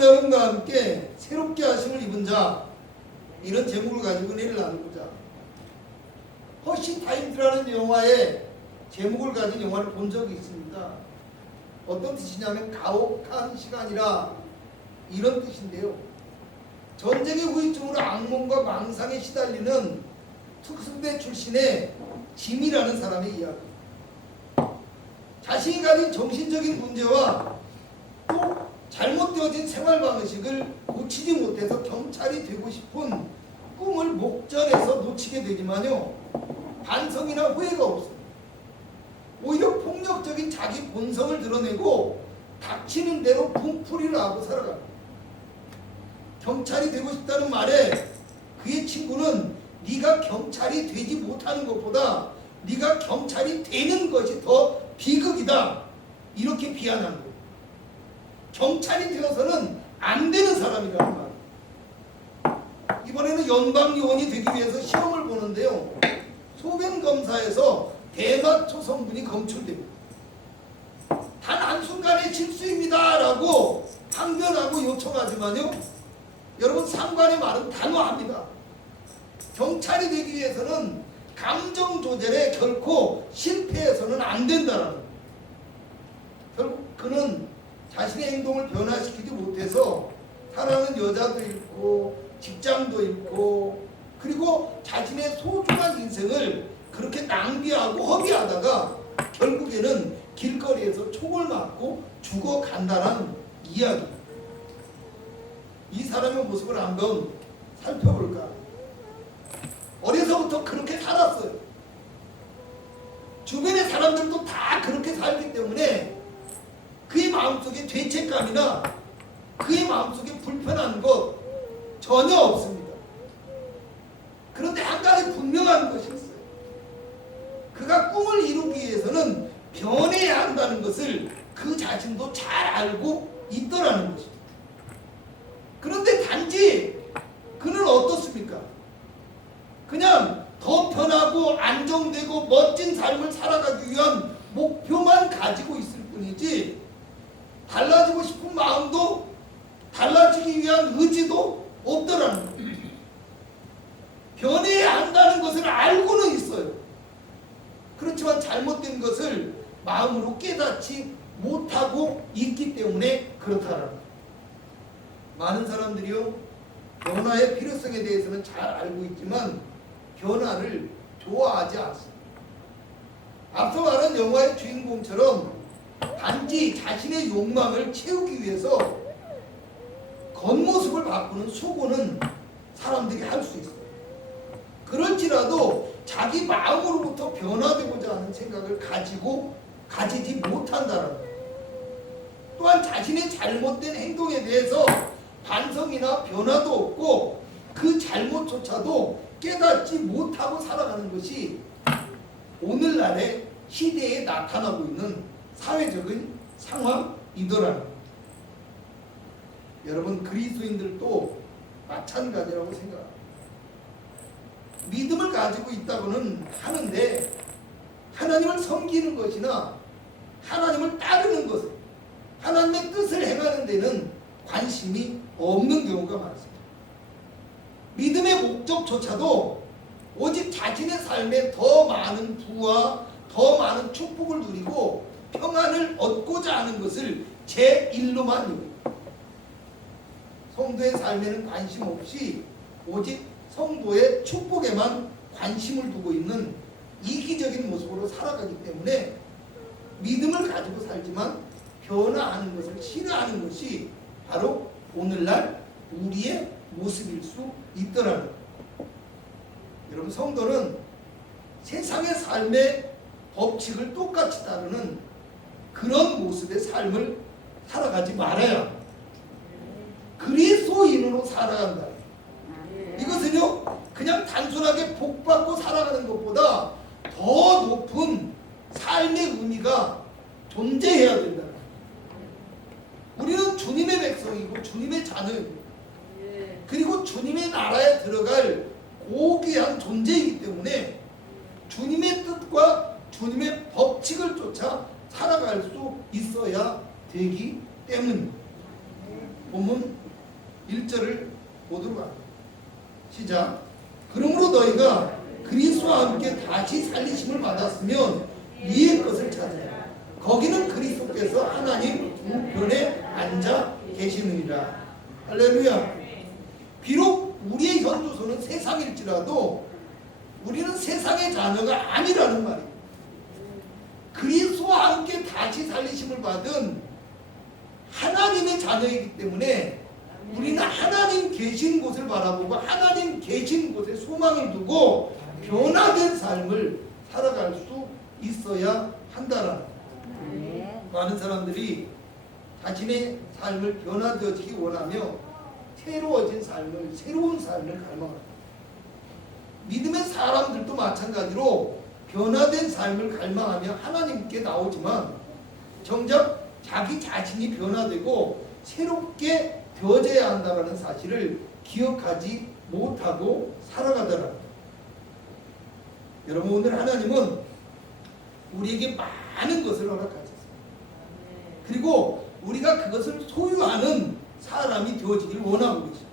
오늘 여러분과 함께 새롭게 하심을 입은 자, 이런 제목을 가지고 은혜를 나누고자, 허쉬 타임즈라는 영화의 제목을 가진 영화를 본 적이 있습니다. 어떤 뜻이냐면 가혹한 시간이라, 이런 뜻인데요. 전쟁의 후유증으로 악몽과 망상에 시달리는 특수부대 출신의 짐이라는 사람의 이야기. 자신이 가진 정신적인 문제와 또 잘못되어진 생활 방식을 고치지 못해서 경찰이 되고 싶은 꿈을 목전에서 놓치게 되지만요, 반성이나 후회가 없습니다. 오히려 폭력적인 자기 본성을 드러내고 닥치는 대로 분풀이를 하고 살아갑니다. 경찰이 되고 싶다는 말에 그의 친구는 네가 경찰이 되지 못하는 것보다 네가 경찰이 되는 것이 더 비극이다, 이렇게 비난하는 거예요. 경찰이 되어서는 안 되는 사람이라는 말. 이번에는 연방요원이 되기 위해서 시험을 보는데요, 소변검사에서 대마초 성분이 검출됩니다. 단 한순간의 실수입니다 라고 항변하고 요청하지만요, 여러분, 상관의 말은 단호합니다. 경찰이 되기 위해서는 감정 조절에 결코 실패해서는 안 된다는 거예요. 결국 그는 자신의 행동을 변화시키지 못해서 사랑하는 여자도 잃고 직장도 잃고, 그리고 자신의 소중한 인생을 그렇게 낭비하고 허비하다가 결국에는 길거리에서 총을 맞고 죽어간다는 이야기. 이 사람의 모습을 한번 살펴볼까? 어려서부터 그렇게 살았어요. 주변의 사람들도 다 그렇게 살기 때문에 그의 마음속에 죄책감이나 그의 마음속에 불편한 것 전혀 없습니다. 그런데 한 가지 분명한 것이 있어요. 그가 꿈을 이루기 위해서는 변해야 한다는 것을 그 자신도 잘 알고 있더라는 것입니다. 그런데 단지 그는 어떻습니까? 그냥 더 편하고 안정되고 멋진 삶을 살아가기 위한 목표만 가지고 있을 뿐이지, 달라지고 싶은 마음도 달라지기 위한 의지도 없더라는 거예요. 변해야 한다는 것을 알고는 있어요. 그렇지만 잘못된 것을 마음으로 깨닫지 못하고 있기 때문에 그렇다라는 거예요. 많은 사람들이요, 변화의 필요성에 대해서는 잘 알고 있지만 변화를 좋아하지 않습니다. 앞서 말한 영화의 주인공처럼 단지 자신의 욕망을 채우기 위해서 겉모습을 바꾸는 수고는 사람들이 할 수 있어요. 그럴지라도 자기 마음으로부터 변화되고자 하는 생각을 가지지 못한다는 거예요. 또한 자신의 잘못된 행동에 대해서 반성이나 변화도 없고 그 잘못조차도 깨닫지 못하고 살아가는 것이 오늘날의 시대에 나타나고 있는 사회적인 상황이더라는 거예요. 여러분, 그리스도인들도 마찬가지라고 생각합니다. 믿음을 가지고 있다고는 하는데 하나님을 섬기는 것이나 하나님을 따르는 것, 하나님의 뜻을 행하는 데는 관심이 없는 경우가 많습니다. 믿음의 목적조차도 오직 자신의 삶에 더 많은 부와 더 많은 축복을 누리고 평안을 얻고자 하는 것을 제1로만 여깁니다. 성도의 삶에는 관심 없이 오직 성도의 축복에만 관심을 두고 있는 이기적인 모습으로 살아가기 때문에 믿음을 가지고 살지만 변화하는 것을 싫어하는 것이 바로 오늘날 우리의 모습일 수 있더라는 거예요. 여러분, 성도는 세상의 삶의 법칙을 똑같이 따르는 그런 모습의 삶을 살아가지 말아야 합니다. 그리스도인으로 살아간다. 이것은요, 그냥 단순하게 복받고 살아가는 것보다 더 높은 삶의 의미가 존재해야 된다. 우리는 주님의 백성이고 주님의 자녀이고, 그리고 주님의 나라에 들어갈 고귀한 존재이기 때문에 주님의 뜻과 주님의 법칙을 쫓아 살아갈 수 있어야 되기 때문입니다. 본문 1절을 보도록 합니다. 시작. 그러므로 너희가 그리스도와 함께 다시 살리심을 받았으면 위의 것을 찾으라. 거기는 그리스도께서 하나님 우편에 앉아 계시느니라. 할렐루야. 비록 우리의 현주소는 세상일지라도 우리는 세상의 자녀가 아니라는 말이에요. 그리스도와 함께 다시 살리심을 받은 하나님의 자녀이기 때문에 우리는 하나님 계신 곳을 바라보고 하나님 계신 곳에 소망을 두고 변화된 삶을 살아갈 수 있어야 한다라는 거예요. 많은 사람들이 자신의 삶을 변화되어지기 원하며 새로운 삶을 갈망합니다. 믿음의 사람들도 마찬가지로 변화된 삶을 갈망하며 하나님께 나오지만 정작 자기 자신이 변화되고 새롭게 되어져야 한다는 사실을 기억하지 못하고 살아가더라. 여러분, 오늘 하나님은 우리에게 많은 것을 허락하셨습니다. 그리고 우리가 그것을 소유하는 사람이 되어지길 원하고 계십니다.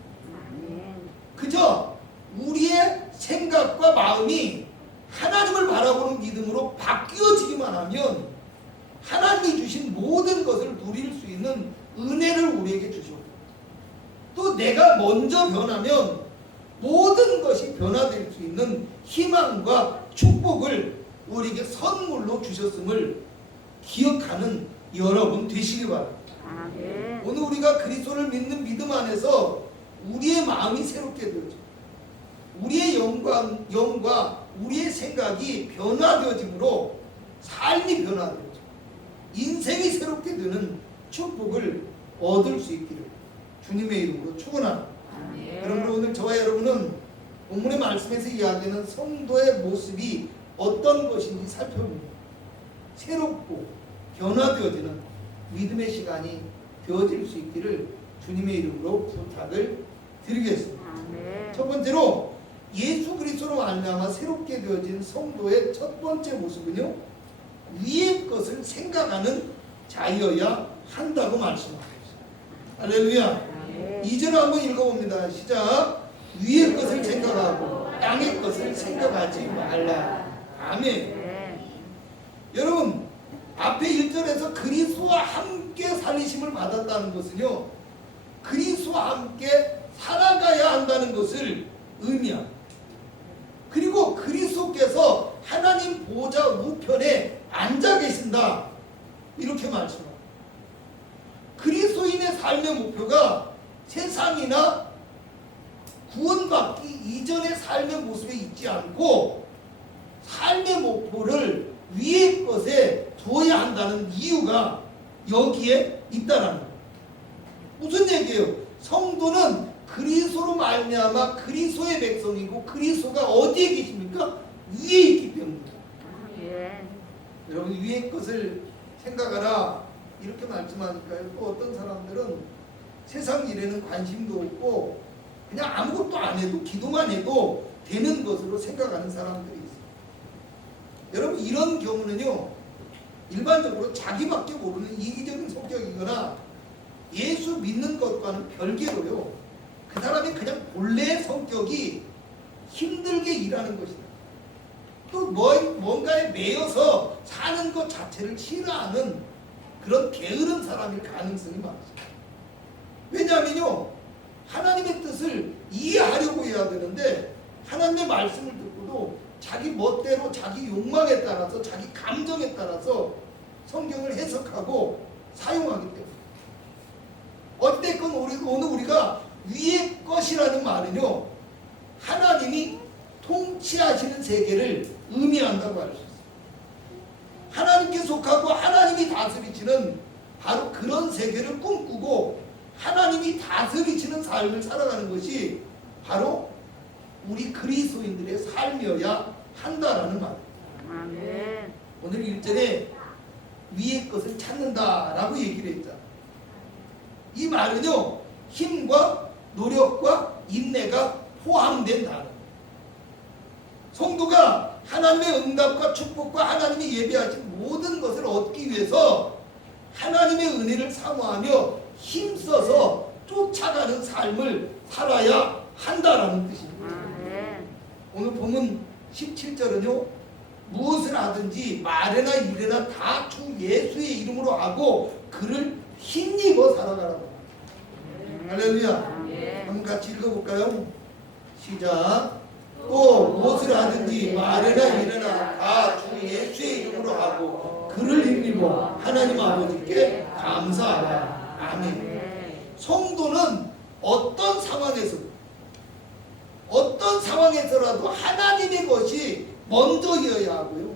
그저 우리의 생각과 마음이 하나님을 바라보는 믿음으로 바뀌어지기만 하면 하나님이 주신 모든 것을 누릴 수 있는 은혜를 우리에게 주시고, 또 내가 먼저 변하면 모든 것이 변화될 수 있는 희망과 축복을 우리에게 선물로 주셨음을 기억하는 여러분 되시기 바랍니다. 오늘 우리가 그리스도를 믿는 믿음 안에서 우리의 마음이 새롭게 되어지고 우리의 영과 우리의 생각이 변화되어지므로 삶이 변화되어지고 인생이 새롭게 되는 축복을 얻을 수 있기를 주님의 이름으로 축원합니다. 그러므로 오늘 저와 여러분은 본문의 말씀에서 이야기하는 성도의 모습이 어떤 것인지 살펴봅니다. 새롭고 변화되어지는 믿음의 시간이 되어질 수 있기를 주님의 이름으로 부탁을 드리겠습니다. 첫 번째로 예수 그리스도로 말미암아 새롭게 되어진 성도의 첫 번째 모습은요, 위의 것을 생각하는 자여야 한다고 말씀하고 있습니다. 할렐루야. 2절을 한번 읽어봅니다. 시작. 위의 것을 생각하고 땅의 것을 생각하지 말라. 아멘. 여러분, 앞에 1절에서 그리스도와 함께 살리심을 받았다는 것은요, 그리스도와 함께 살아가야 한다는 것을 의미합니다. 그리고 그리스도께서 하나님 보좌 우편에 앉아 계신다, 이렇게 말씀합니다. 그리스도인의 삶의 목표가 세상이나 구원받기 이전의 삶의 모습에 있지 않고 삶의 목표를 위의 것에 두어야 한다는 이유가 여기에 있다라는 거예요. 무슨 얘기예요? 성도는 그리스도로 말미암아 그리스도의 백성이고 그리스도가 어디에 계십니까? 위에 있기 때문입니다. 여러분, 위의 것을 생각하라 이렇게 말씀하니까요, 또 어떤 사람들은 세상 일에는 관심도 없고 그냥 아무것도 안 해도 기도만 해도 되는 것으로 생각하는 사람들이 있어요. 여러분, 이런 경우는요, 일반적으로 자기밖에 모르는 이기적인 성격이거나 예수 믿는 것과는 별개로요, 그 사람이 그냥 본래의 성격이 힘들게 일하는 것이다, 또 뭔가에 매여서 사는 것 자체를 싫어하는 그런 게으른 사람일 가능성이 많습니다. 왜냐하면요, 하나님의 뜻을 이해하려고 해야 되는데 하나님의 말씀을 듣고도 자기 멋대로 자기 욕망에 따라서 자기 감정에 따라서 성경을 해석하고 사용하기 때문에, 어쨌든 오늘 우리가 위의 것이라는 말은요, 하나님이 통치하시는 세계를 의미한다고 할 수 있어요. 하나님께 속하고 하나님이 다스리시는 바로 그런 세계를 꿈꾸고 하나님이 다스리시는 삶을 살아가는 것이 바로 우리 그리스도인들의 삶이어야 한다라는 말입니다. 오늘 1절에 위의 것을 찾는다라고 얘기를 했잖아요. 이 말은요, 힘과 노력과 인내가 포함된 단어입니다. 성도가 하나님의 응답과 축복과 하나님이 예비하신 모든 것을 얻기 위해서 하나님의 은혜를 사모하며 힘써서 삶을 살아야 한다라는 뜻입니다. 오늘 본문 17절은요. 무엇을 하든지 말이나 일이나 다 주 예수의 이름으로 하고 그를 힘입어 살아가라고. 할렐루야. 한번 같이 읽어볼까요? 시작. 또 무엇을 하든지 말이나 일이나 다 주 예수의 이름으로 하고 그를 힘입어 하나님 아버지께 감사하라. 아멘. 성도는 어떤 상황에서라도 하나님의 것이 먼저여야 하고요.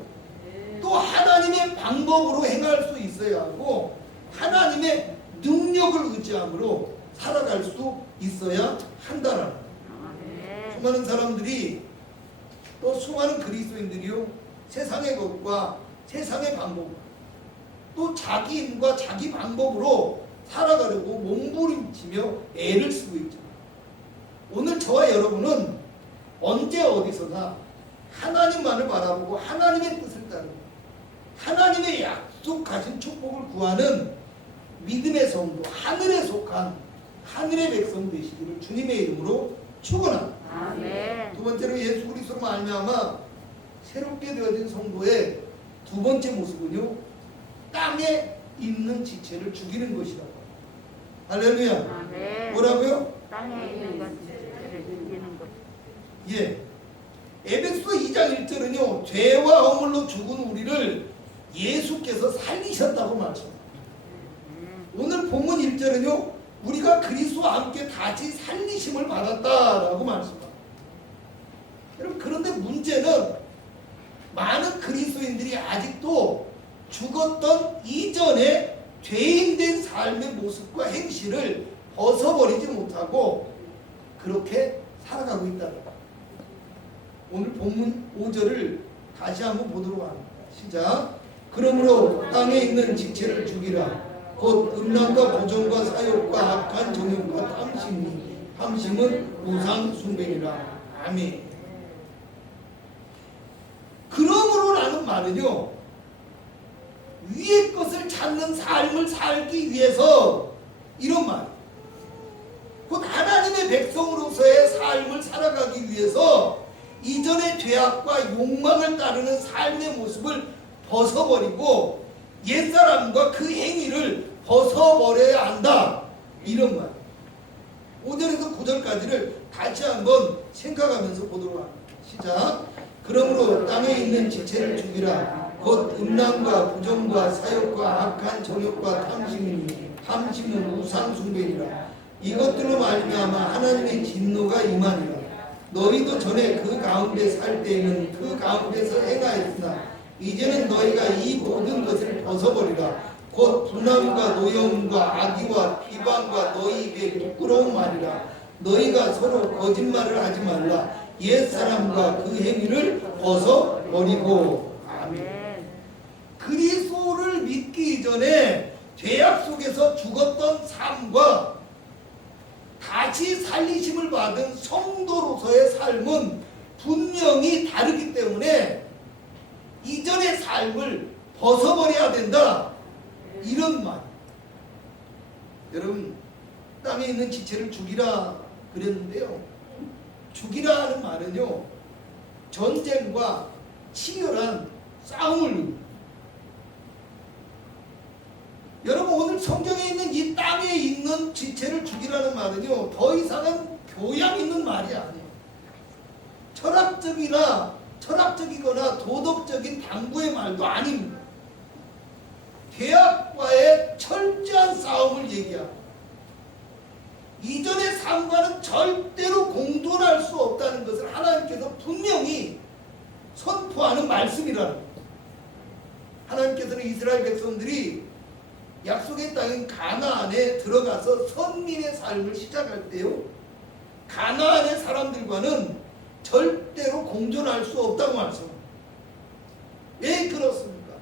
또 하나님의 방법으로 행할 수 있어야 하고 하나님의 능력을 의지함으로 살아갈 수 있어야 한다는 거예요. 수많은 사람들이 또 수많은 그리스도인들이요 세상의 것과 세상의 방법 또 자기 힘과 자기 방법으로 살아가려고 몸부림치며 애를 쓰고 있죠. 오늘 저와 여러분은 언제 어디서나 하나님만을 바라보고 하나님의 뜻을 따르고 하나님의 약속하신 축복을 구하는 믿음의 성도, 하늘에 속한 하늘의 백성 되시기를 주님의 이름으로 축원합니다. 아멘. 두 번째로 예수 그리스도로 말미암아 새롭게 되어진 성도의 두 번째 모습은요, 땅에 있는 지체를 죽이는 것이라고. 할렐루야. 아멘. 뭐라고요? 땅에 있는 지체를 죽이는 것. 예. 에베소 2장 1절은요, 죄와 허물로 죽은 우리를 예수께서 살리셨다고 말씀합니다. 오늘 본문 1절은요, 우리가 그리스도와 함께 다시 살리심을 받았다라고 말씀합니다. 여러분, 그런데 문제는 많은 그리스도인들이 아직도 죽었던 이전의 죄인된 삶의 모습과 행실을 벗어버리지 못하고 그렇게 살아가고 있다는 거예요. 오늘 본문 5절을 다시 한번 보도록 합니다. 시작. 그러므로 땅에 있는 지체를 죽이라. 곧 음란과 부정과 사욕과 악한 정욕과 탐심이 탐심은 우상 숭배니라. 아멘. 그러므로라는 말은요, 위의 것을 찾는 삶을 살기 위해서 이런 말. 곧 하나님의 백성으로서의 삶을 살아가기 위해서 이전의 죄악과 욕망을 따르는 삶의 모습을 벗어버리고 옛사람과 그 행위를 벗어버려야 한다. 이런 말. 5절에서 9절까지를 다시 한번 생각하면서 보도록 합니다. 시작. 그러므로 땅에 있는 지체를 죽이라. 곧 음란과 부정과 사욕과 악한 정욕과 탐심이니 탐심은 우상 숭배니라. 이것들로 말미암아 하나님의 진노가 임하니라. 너희도 전에 그 가운데 살 때에는 그 가운데서 행하였으나 이제는 너희가 이 모든 것을 벗어버리라. 곧 분함과 노여움과 악의와 비방과 너희 입에 부끄러운 말이라. 너희가 서로 거짓말을 하지 말라. 옛사람과 그 행위를 벗어버리고. 아멘. 그리스도를 믿기 이전에 죄악 속에서 죽었던 삶과 다시 살리심을 받은 성도로서의 삶은 분명히 다르기 때문에 이전의 삶을 벗어버려야 된다. 이런 말. 여러분, 땅에 있는 지체를 죽이라 그랬는데요, 죽이라 하는 말은요, 전쟁과 치열한 싸움을 의미합니다. 여러분, 오늘 성경에 있는 이 땅에 있는 지체를 죽이라는 말은요, 더 이상은 교양 있는 말이 아니에요. 철학적이거나 도덕적인 당부의 말도 아닙니다. 죄악과의 철저한 싸움을 얘기합니다. 이전의 삶과는 절대로 공존할 수 없다는 것을 하나님께서 분명히 선포하는 말씀이라는 거예요. 하나님께서는 이스라엘 백성들이 약속의 땅인 가나안에 들어가서 선민의 삶을 시작할 때요, 가나안의 사람들과는 절대로 공존할 수 없다고 말씀합니다. 왜 그렇습니까?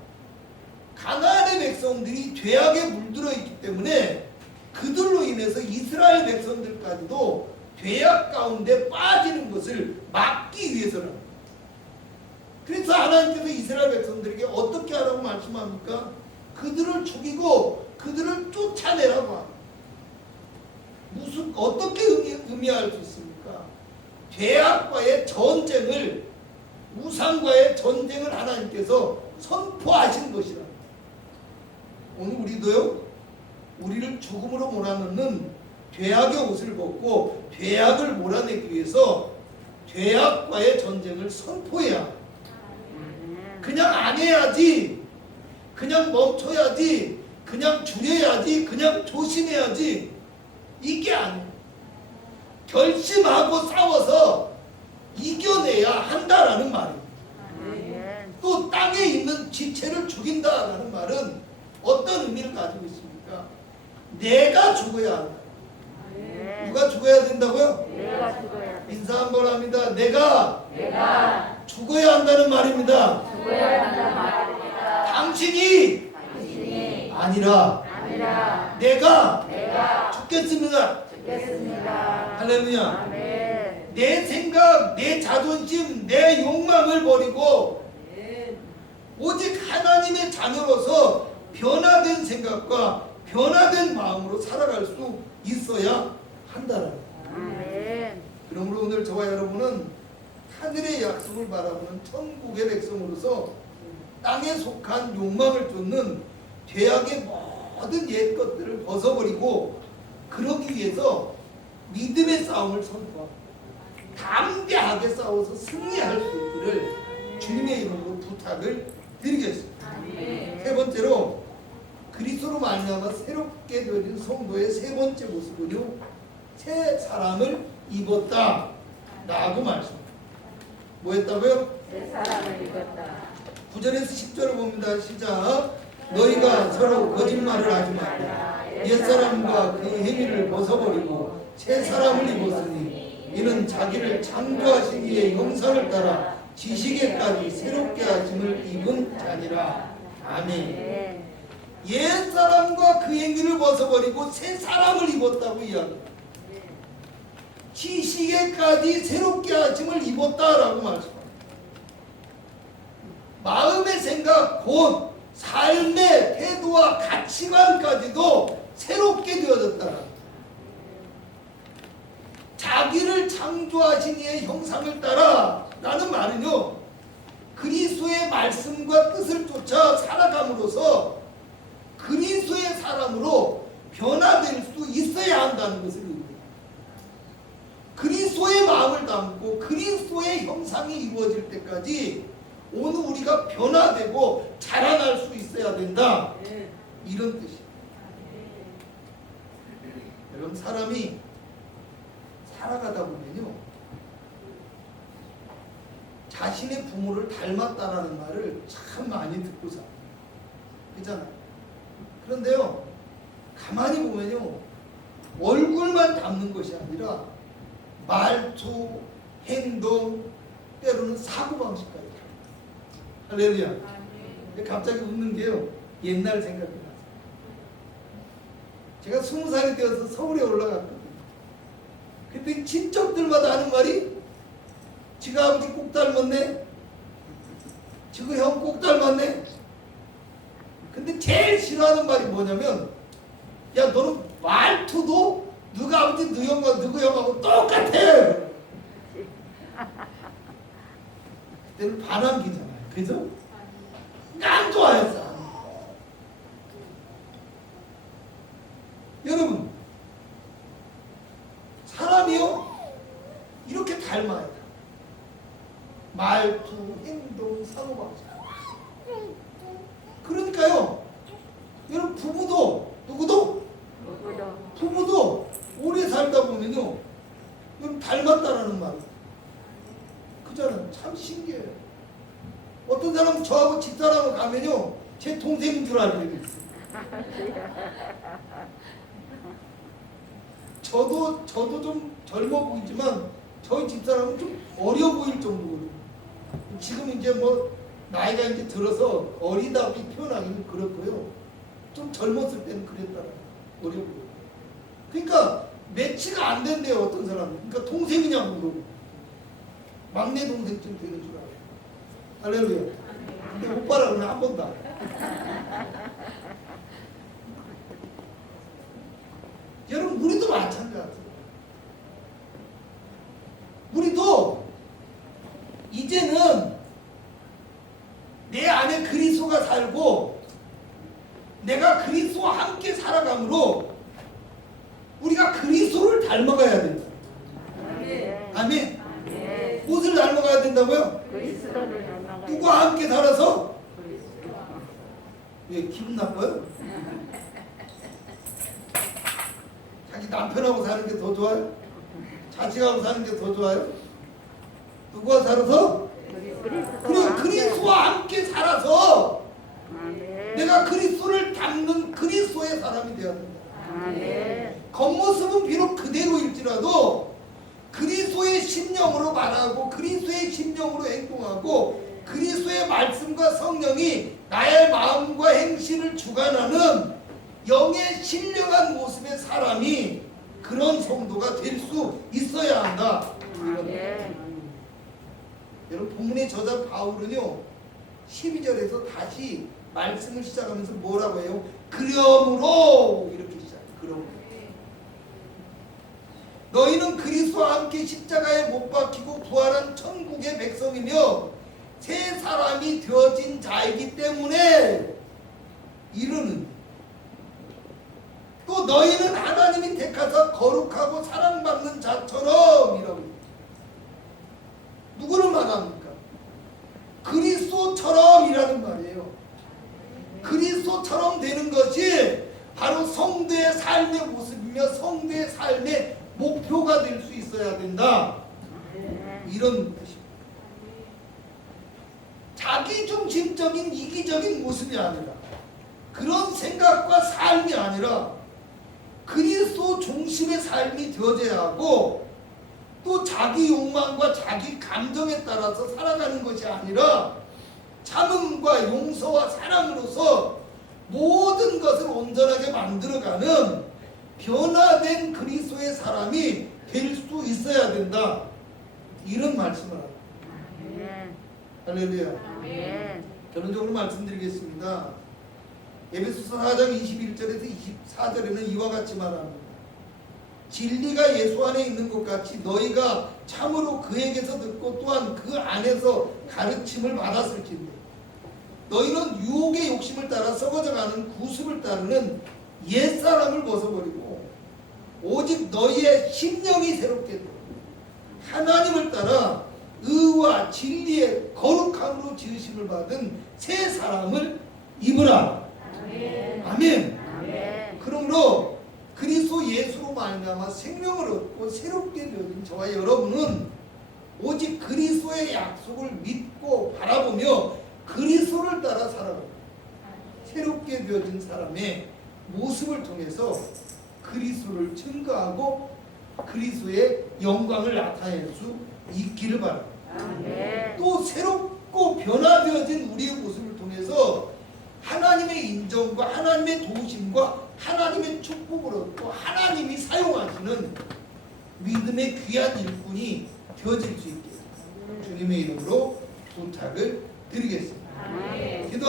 가나안의 백성들이 죄악에 물들어 있기 때문에 그들로 인해서 이스라엘 백성들까지도 죄악 가운데 빠지는 것을 막기 위해서는. 그래서 하나님께서 이스라엘 백성들에게 어떻게 하라고 말씀합니까? 그들을 죽이고 그들을 쫓아내라고 합니다. 무슨 어떻게 의미할 수 있습니까? 죄악과의 전쟁을, 우상과의 전쟁을 하나님께서 선포하신 것이라. 오늘 우리도요, 우리를 죽음으로 몰아넣는 죄악의 옷을 벗고 죄악을 몰아내기 위해서 죄악과의 전쟁을 선포해야 합니다. 그냥 안 해야지, 그냥 멈춰야지, 그냥 줄여야지, 그냥 조심해야지, 이게 아니에요. 결심하고 싸워서 이겨내야 한다라는 말입니다. 또 땅에 있는 지체를 죽인다라는 말은 어떤 의미를 가지고 있습니까? 내가 죽어야 한다. 누가 죽어야 된다고요? 내가 죽어야 돼. 인사 한번 합니다. 내가 내가 죽어야 한다는 말입니다. 죽어야 한다는 말입니다. 당신이 당신이 아니라 아니라 내가 죽겠습니다. 죽겠습니다. 할렐루야. 아멘. 내 생각, 내 자존심, 내 욕망을 버리고 오직 하나님의 자녀로서 변화된 생각과 변화된 마음으로 살아갈 수 있어야 한다는 거예요. 아멘. 그러므로 오늘 저와 여러분은 하늘의 약속을 바라보는 천국의 백성으로서 땅에 속한 욕망을 쫓는 죄악의 모든 옛 것들을 벗어버리고 그러기 위해서 믿음의 싸움을 선포하고 담대하게 싸워서 승리할 수 있기를 주님의 이름으로 부탁을 드리겠습니다. 아멘. 세 번째로 그리스도로 말미암아 새롭게 되어진 성도의 세 번째 모습은요, 새 사람을 입었다 라고 말씀합니다. 뭐 했다고요? 내 사랑을 입었다. 9절에서 10절을 봅니다. 시작. 너희가 서로 거짓말을 하지 말라. 옛사람과 그 행위를 벗어버리고 새 사람을 입었으니 이는 자기를 창조하신 이의 형상을 따라 지식에까지 새롭게 하심을 입은 자니라. 아멘. 옛사람과 그 행위를 벗어버리고 새 사람을 입었다고 이야기합니다. 지식에까지 새롭게 하심을 입었다라고 말씀합니다. 마음의 생각 곧 삶의 태도와 가치관까지도 새롭게 되어졌다. 자기를 창조하신 이의 형상을 따라 라는 말은요, 그리스도의 말씀과 뜻을 쫓아 살아감으로써 그리스도의 사람으로 변화될 수 있어야 한다는 것을 의미합니다. 그리스도의 마음을 담고 그리스도의 형상이 이루어질 때까지 오늘 우리가 변화되고 자라날 수 있어야 된다. 이런 뜻이에요. 여러분, 사람이 살아가다 보면요, 자신의 부모를 닮았다라는 말을 참 많이 듣고 살아요. 그렇잖아요. 그런데요, 가만히 보면요, 얼굴만 닮는 것이 아니라 말투, 행동, 때로는 사고방식까지. 할렐루야. 근데 갑자기 웃는 게요, 옛날 생각이 나서. 제가 20살이 되어서 서울에 올라갔거든요. 그때 친척들마다 하는 말이, 지가 아버지 꼭 닮았네, 지가 형 꼭 닮았네. 근데 제일 싫어하는 말이 뭐냐면, 야, 너는 말투도 누가 아버지 너 형과 누구 형하고 똑같아. 그때는 반항기잖아요. 그죠? 안 좋아했어. 여러분, 사람이요, 이렇게 닮아야 돼. 말투, 행동, 사고방식. 그러니까요, 여러분, 부부도, 누구도? 부부도 오래 살다 보면요, 여러분, 닮았다라는 말. 그잖아요. 참 신기해요. 어떤 사람은 저하고 집사람하고 가면요, 제 동생인 줄 알고 있어요. 저도 좀 젊어 보이지만 저희 집사람은 좀 어려 보일 정도거든요. 지금 이제 뭐 나이가 이제 들어서 어리다고 표현하기는 그렇고요. 좀 젊었을 때는 그랬다라고, 어려 보여요. 그러니까 매치가 안 된대요, 어떤 사람은. 그러니까 동생이냐고 물어보고, 막내 동생쯤 되는 줄 알아요. 할렐루야. 근데 오빠라 그러면 한 번도 안 해. 여러분 우리도 마찬가지예요. 우리도 이제는 내 안에 그리스도가 살고 내가 그리스도와 함께 살아감으로 우리가 그리스도를 닮아가야 된다. 아멘. 네. 무엇을 닮아가야 된다고요? 그리스도를 닮아가야 누구와 함께 살아서? 그리스도. 왜 기분 나빠요? 자기 남편하고 사는 게 더 좋아요? 자식하고 사는 게 더 좋아요? 누구와 살아서? 그리고 그리스도와 함께 살아서 아멘. 내가 그리스도를 닮는 그리스도의 사람이 되어야 된다. 아멘. 겉모습은 비록 그대로일지라도 그리스도의 심령으로 말하고 그리스도의 심령으로 행동하고 그리스도의 말씀과 성령이 나의 마음과 행실을 주관하는 영의 신령한 모습의 사람이 그런 성도가 될 수 있어야 한다. 아멘. 여러분 본문의 저자 바울은요 12절에서 다시 말씀을 시작하면서 뭐라고 해요? 그러므로 이렇게 시작해요. 그러므로 너희는 그리스도와 함께 십자가에 못 박히고 부활한 천국의 백성이며 새 사람이 되어진 자이기 때문에 이르는 또 너희는 하나님이 택하사 거룩하고 사랑받는 자처럼 이라고 누구를 말합니까? 그리스도처럼이라는 말이에요. 그리스도처럼 되는 것이 바로 성도의 삶의 모습이며 성도의 삶의 목표가 될 수 있어야 된다. 이런 것입니다. 자기중심적인 이기적인 모습이 아니라 그런 생각과 삶이 아니라 그리스도 중심의 삶이 되어져야 하고 또 자기 욕망과 자기 감정에 따라서 살아가는 것이 아니라 참음과 용서와 사랑으로서 모든 것을 온전하게 만들어가는 변화된 그리스도의 사람이 될 수 있어야 된다. 이런 말씀을 합니다. 아멘. 할렐루야. 아멘. 결론적으로 말씀드리겠습니다. 에베소서 4장 21절에서 24절에는 이와 같이 말합니다. 진리가 예수 안에 있는 것 같이 너희가 참으로 그에게서 듣고 또한 그 안에서 가르침을 받았을진데 너희는 유혹의 욕심을 따라 썩어져가는 구습을 따르는 옛사람을 벗어버리고 오직 너희의 심령이 새롭게 되고 하나님을 따라 의와 진리의 거룩함으로 지으심을 받은 새 사람을 입으라. 아멘. 아멘. 아멘. 그러므로 그리스도 예수로 말미암아 생명을 얻고 새롭게 되어진 저와 여러분은 오직 그리스도의 약속을 믿고 바라보며 그리스도를 따라 살아갑니다. 새롭게 되어진 사람의 모습을 통해서 그리스도를 증거하고 그리스도의 영광을 나타낼 수 있기를 바랍니다. 아멘. 또 새롭고 변화되어진 우리의 모습을 통해서 하나님의 인정과 하나님의 도우심과 하나님의 축복을 얻고 하나님이 사용하시는 믿음의 귀한 일꾼이 되어질 수 있게 주님의 이름으로 부탁을 드리겠습니다. 아멘. 기도